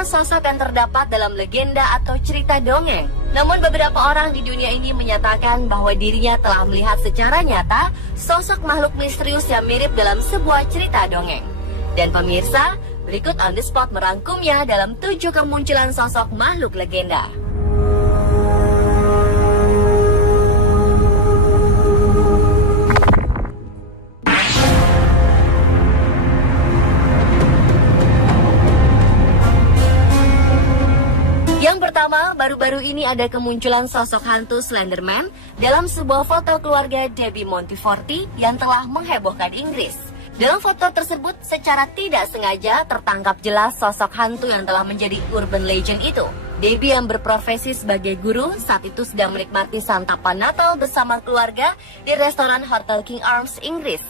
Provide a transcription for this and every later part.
merupakan sosok yang terdapat dalam legenda atau cerita dongeng. Namun beberapa orang di dunia ini menyatakan bahwa dirinya telah melihat secara nyata sosok makhluk misterius yang mirip dalam sebuah cerita dongeng. Dan pemirsa, berikut On The Spot merangkumnya dalam 7 kemunculan sosok makhluk legenda. Yang pertama, baru-baru ini ada kemunculan sosok hantu Slenderman dalam sebuah foto keluarga Debbie Monteforti yang telah menghebohkan Inggris. Dalam foto tersebut, secara tidak sengaja tertangkap jelas sosok hantu yang telah menjadi urban legend itu. Debbie yang berprofesi sebagai guru saat itu sedang menikmati santapan Natal bersama keluarga di restoran Hotel King Arms, Inggris.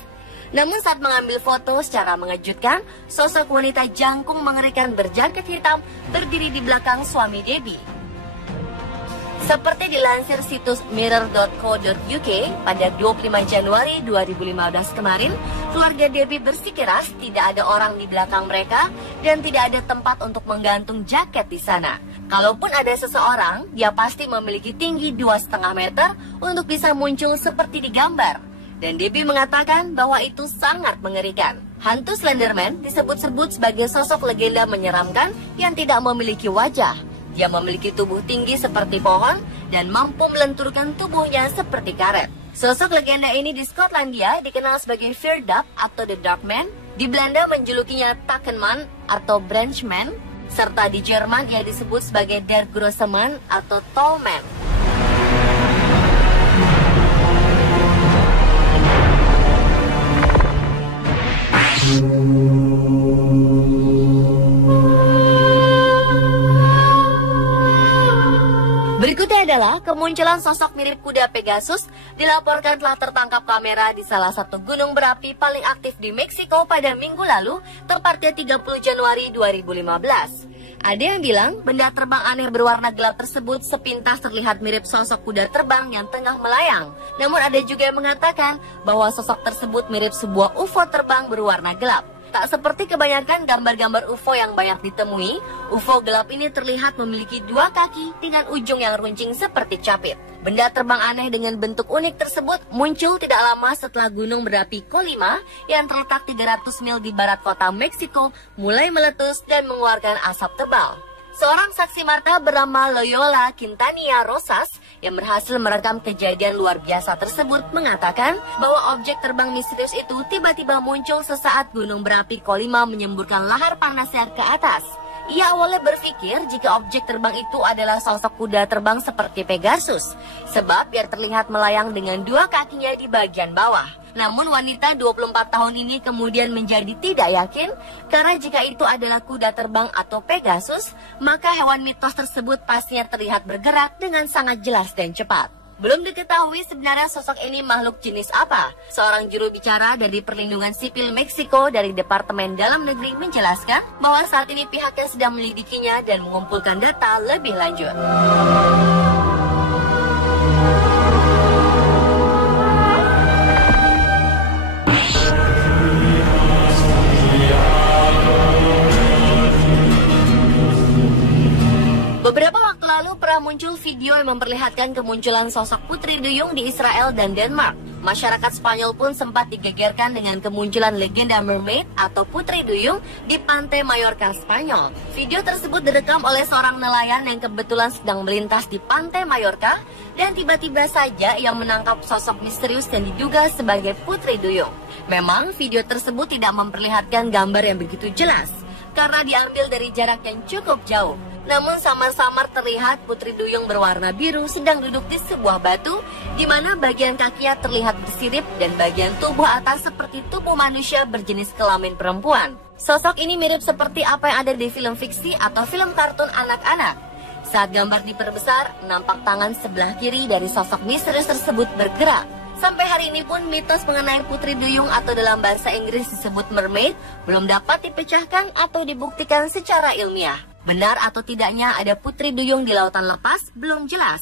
Namun saat mengambil foto secara mengejutkan, sosok wanita jangkung mengerikan berjaket hitam berdiri di belakang suami Debbie. Seperti dilansir situs mirror.co.uk pada 25 Januari 2015 kemarin, keluarga Debbie bersikeras tidak ada orang di belakang mereka dan tidak ada tempat untuk menggantung jaket di sana. Kalaupun ada seseorang, dia pasti memiliki tinggi 2,5 meter untuk bisa muncul seperti di gambar. Dan Debbie mengatakan bahwa itu sangat mengerikan. Hantu Slenderman disebut-sebut sebagai sosok legenda menyeramkan yang tidak memiliki wajah. Dia memiliki tubuh tinggi seperti pohon dan mampu melenturkan tubuhnya seperti karet. Sosok legenda ini di Skotlandia dikenal sebagai Feardap atau The Dark Man. Di Belanda menjulukinya Takenman atau Branchman. Serta di Jerman ia disebut sebagai Der Grosse Man atau Tall Man. Berikutnya adalah kemunculan sosok mirip kuda Pegasus dilaporkan telah tertangkap kamera di salah satu gunung berapi paling aktif di Meksiko pada minggu lalu, tepatnya 30 Januari 2015. Ada yang bilang benda terbang aneh berwarna gelap tersebut sepintas terlihat mirip sosok kuda terbang yang tengah melayang. Namun ada juga yang mengatakan bahwa sosok tersebut mirip sebuah UFO terbang berwarna gelap. Tak seperti kebanyakan gambar-gambar UFO yang banyak ditemui, UFO gelap ini terlihat memiliki 2 kaki dengan ujung yang runcing seperti capit. Benda terbang aneh dengan bentuk unik tersebut muncul tidak lama setelah gunung berapi Colima yang terletak 300 mil di barat kota Meksiko mulai meletus dan mengeluarkan asap tebal. Seorang saksi mata bernama Loyola Quintanilla Rosas yang berhasil merekam kejadian luar biasa tersebut mengatakan bahwa objek terbang misterius itu tiba-tiba muncul sesaat gunung berapi Colima menyemburkan lahar panasnya ke atas. Ia awalnya berpikir jika objek terbang itu adalah sosok kuda terbang seperti Pegasus, sebab ia terlihat melayang dengan 2 kakinya di bagian bawah. Namun wanita 24 tahun ini kemudian menjadi tidak yakin karena jika itu adalah kuda terbang atau Pegasus, maka hewan mitos tersebut pastinya terlihat bergerak dengan sangat jelas dan cepat. Belum diketahui sebenarnya sosok ini makhluk jenis apa. Seorang juru bicara dari Perlindungan Sipil Meksiko dari Departemen Dalam Negeri menjelaskan bahwa saat ini pihaknya sedang menyelidikinya dan mengumpulkan data lebih lanjut. Beberapa waktu lalu pernah muncul video yang memperlihatkan kemunculan sosok putri duyung di Israel dan Denmark. Masyarakat Spanyol pun sempat digegerkan dengan kemunculan legenda mermaid atau putri duyung di pantai Mallorca, Spanyol. Video tersebut direkam oleh seorang nelayan yang kebetulan sedang melintas di pantai Mallorca dan tiba-tiba saja ia menangkap sosok misterius yang diduga sebagai putri duyung. Memang video tersebut tidak memperlihatkan gambar yang begitu jelas karena diambil dari jarak yang cukup jauh. Namun samar-samar terlihat putri duyung berwarna biru sedang duduk di sebuah batu, di mana bagian kakinya terlihat bersirip dan bagian tubuh atas seperti tubuh manusia berjenis kelamin perempuan. Sosok ini mirip seperti apa yang ada di film fiksi atau film kartun anak-anak. Saat gambar diperbesar, nampak tangan sebelah kiri dari sosok misterius tersebut bergerak. Sampai hari ini pun mitos mengenai putri duyung atau dalam bahasa Inggris disebut mermaid belum dapat dipecahkan atau dibuktikan secara ilmiah. Benar atau tidaknya ada putri duyung di lautan lepas belum jelas.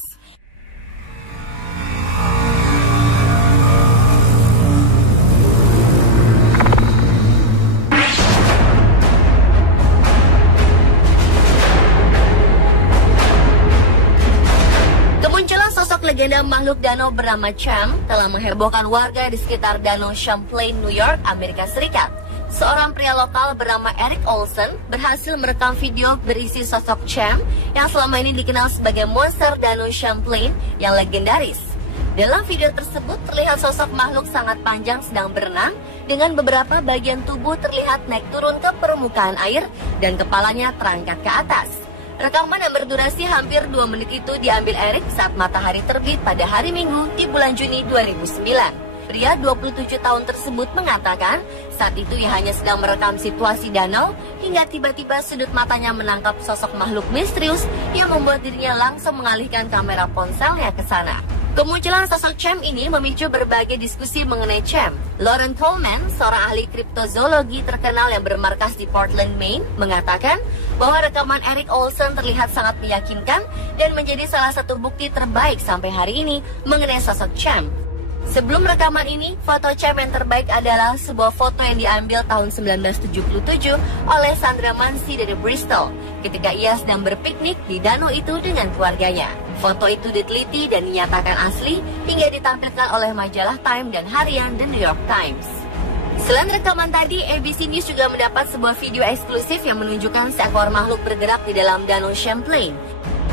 Ada makhluk danau bernama Cham telah menghebohkan warga di sekitar Danau Champlain, New York, Amerika Serikat. Seorang pria lokal bernama Eric Olson berhasil merekam video berisi sosok Cham yang selama ini dikenal sebagai monster Danau Champlain yang legendaris. Dalam video tersebut terlihat sosok makhluk sangat panjang sedang berenang dengan beberapa bagian tubuh terlihat naik turun ke permukaan air dan kepalanya terangkat ke atas. Rekaman yang berdurasi hampir 2 menit itu diambil Eric saat matahari terbit pada hari Minggu di bulan Juni 2009. Pria 27 tahun tersebut mengatakan saat itu ia hanya sedang merekam situasi danau hingga tiba-tiba sudut matanya menangkap sosok makhluk misterius yang membuat dirinya langsung mengalihkan kamera ponselnya ke sana. Kemunculan sosok Cham ini memicu berbagai diskusi mengenai Cham. Lauren Coleman, seorang ahli kriptozoologi terkenal yang bermarkas di Portland, Maine, mengatakan bahwa rekaman Eric Olson terlihat sangat meyakinkan dan menjadi salah satu bukti terbaik sampai hari ini mengenai sosok Cham. Sebelum rekaman ini, foto Cham yang terbaik adalah sebuah foto yang diambil tahun 1977 oleh Sandra Mansi dari Bristol ketika ia sedang berpiknik di danau itu dengan keluarganya. Foto itu diteliti dan dinyatakan asli hingga ditampilkan oleh majalah Time dan harian The New York Times. Selain rekaman tadi, ABC News juga mendapat sebuah video eksklusif yang menunjukkan seekor makhluk bergerak di dalam Danau Champlain.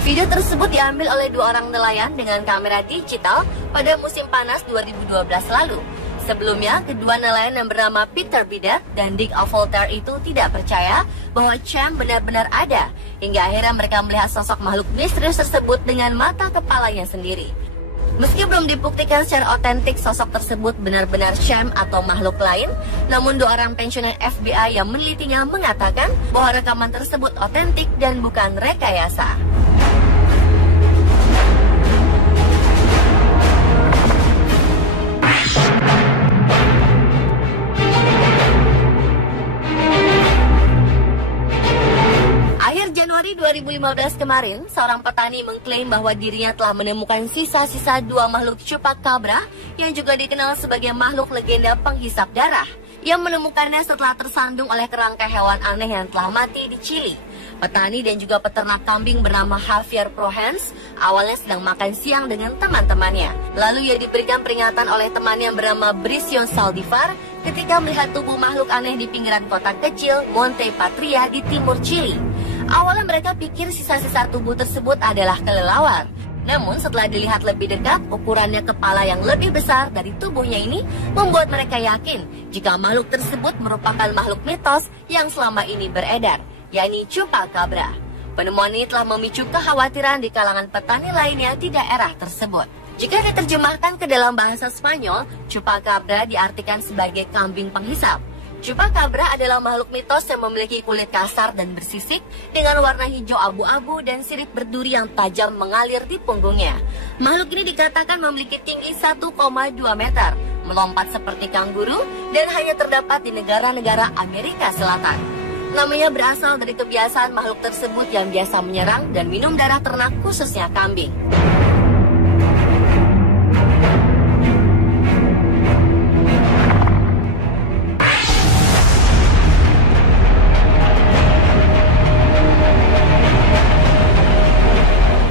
Video tersebut diambil oleh 2 orang nelayan dengan kamera digital pada musim panas 2012 lalu. Sebelumnya, kedua nelayan yang bernama Peter Bidet dan Dick Avoltaire itu tidak percaya bahwa Cham benar-benar ada, hingga akhirnya mereka melihat sosok makhluk misterius tersebut dengan mata kepalanya sendiri. Meski belum dibuktikan secara otentik sosok tersebut benar-benar Cham atau makhluk lain, namun 2 orang pensiunan FBI yang menelitinya mengatakan bahwa rekaman tersebut otentik dan bukan rekayasa. Januari 2015 kemarin, seorang petani mengklaim bahwa dirinya telah menemukan sisa-sisa 2 makhluk chupacabra yang juga dikenal sebagai makhluk legenda penghisap darah yang menemukannya setelah tersandung oleh kerangka hewan aneh yang telah mati di Chili. Petani dan juga peternak kambing bernama Javier Prohens awalnya sedang makan siang dengan teman-temannya. Lalu ia diberikan peringatan oleh temannya yang bernama Brision Saldivar ketika melihat tubuh makhluk aneh di pinggiran kota kecil Monte Patria di timur Chili. Awalnya mereka pikir sisa-sisa tubuh tersebut adalah kelelawar. Namun setelah dilihat lebih dekat, ukurannya kepala yang lebih besar dari tubuhnya ini membuat mereka yakin jika makhluk tersebut merupakan makhluk mitos yang selama ini beredar, yakni chupacabra. Penemuan ini telah memicu kekhawatiran di kalangan petani lainnya di daerah tersebut. Jika diterjemahkan ke dalam bahasa Spanyol, chupacabra diartikan sebagai kambing penghisap. Chupacabra adalah makhluk mitos yang memiliki kulit kasar dan bersisik dengan warna hijau abu-abu dan sirip berduri yang tajam mengalir di punggungnya. Makhluk ini dikatakan memiliki tinggi 1,2 meter, melompat seperti kanguru, dan hanya terdapat di negara-negara Amerika Selatan. Namanya berasal dari kebiasaan makhluk tersebut yang biasa menyerang dan minum darah ternak khususnya kambing.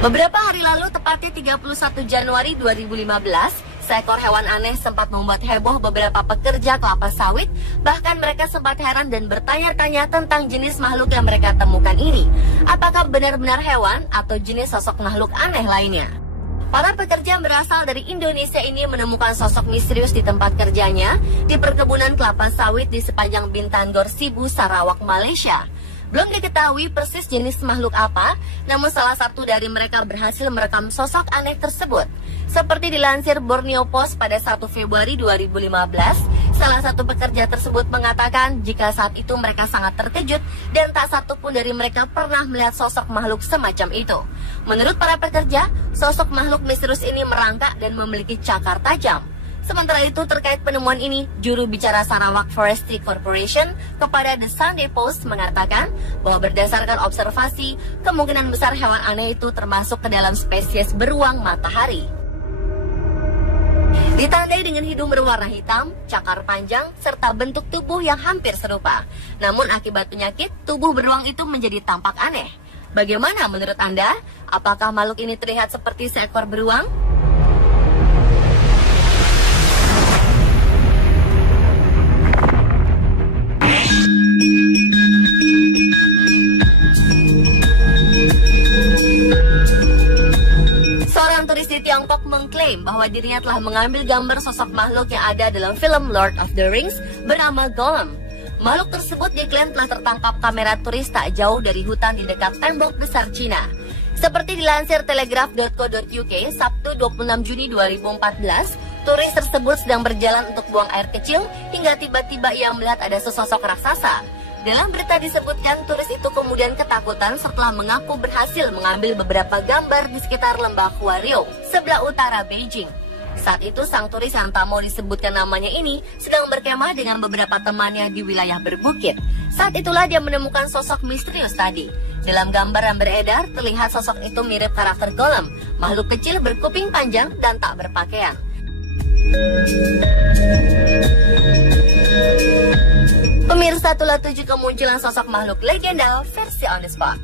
Beberapa hari lalu, tepatnya 31 Januari 2015, seekor hewan aneh sempat membuat heboh beberapa pekerja kelapa sawit. Bahkan mereka sempat heran dan bertanya-tanya tentang jenis makhluk yang mereka temukan ini. Apakah benar-benar hewan atau jenis sosok makhluk aneh lainnya? Para pekerja yang berasal dari Indonesia ini menemukan sosok misterius di tempat kerjanya di perkebunan kelapa sawit di sepanjang Bintangor Sibu, Sarawak, Malaysia. Belum diketahui persis jenis makhluk apa, namun salah satu dari mereka berhasil merekam sosok aneh tersebut. Seperti dilansir Borneo Post pada 1 Februari 2015, salah satu pekerja tersebut mengatakan jika saat itu mereka sangat terkejut dan tak satu pun dari mereka pernah melihat sosok makhluk semacam itu. Menurut para pekerja, sosok makhluk misterius ini merangkak dan memiliki cakar tajam. Sementara itu, terkait penemuan ini, juru bicara Sarawak Forestry Corporation kepada The Sunday Post mengatakan bahwa berdasarkan observasi, kemungkinan besar hewan aneh itu termasuk ke dalam spesies beruang matahari. Ditandai dengan hidung berwarna hitam, cakar panjang, serta bentuk tubuh yang hampir serupa. Namun akibat penyakit, tubuh beruang itu menjadi tampak aneh. Bagaimana menurut Anda? Apakah makhluk ini terlihat seperti seekor beruang? bahwa dirinya telah mengambil gambar sosok makhluk yang ada dalam film Lord of the Rings bernama Gollum. Makhluk tersebut diklaim telah tertangkap kamera turis tak jauh dari hutan di dekat tembok besar Cina. Seperti dilansir telegraph.co.uk, Sabtu 26 Juni 2014, turis tersebut sedang berjalan untuk buang air kecil hingga tiba-tiba ia melihat ada sesosok raksasa. Dalam berita disebutkan, turis itu kemudian ketakutan setelah mengaku berhasil mengambil beberapa gambar di sekitar lembah Huario, sebelah utara Beijing. Saat itu, sang turis yang tak mau disebutkan namanya ini sedang berkemah dengan beberapa temannya di wilayah berbukit. Saat itulah dia menemukan sosok misterius tadi. Dalam gambar yang beredar, terlihat sosok itu mirip karakter Gollum, makhluk kecil berkuping panjang dan tak berpakaian. Pemirsa, itulah 7 kemunculan sosok makhluk legenda versi on the spot.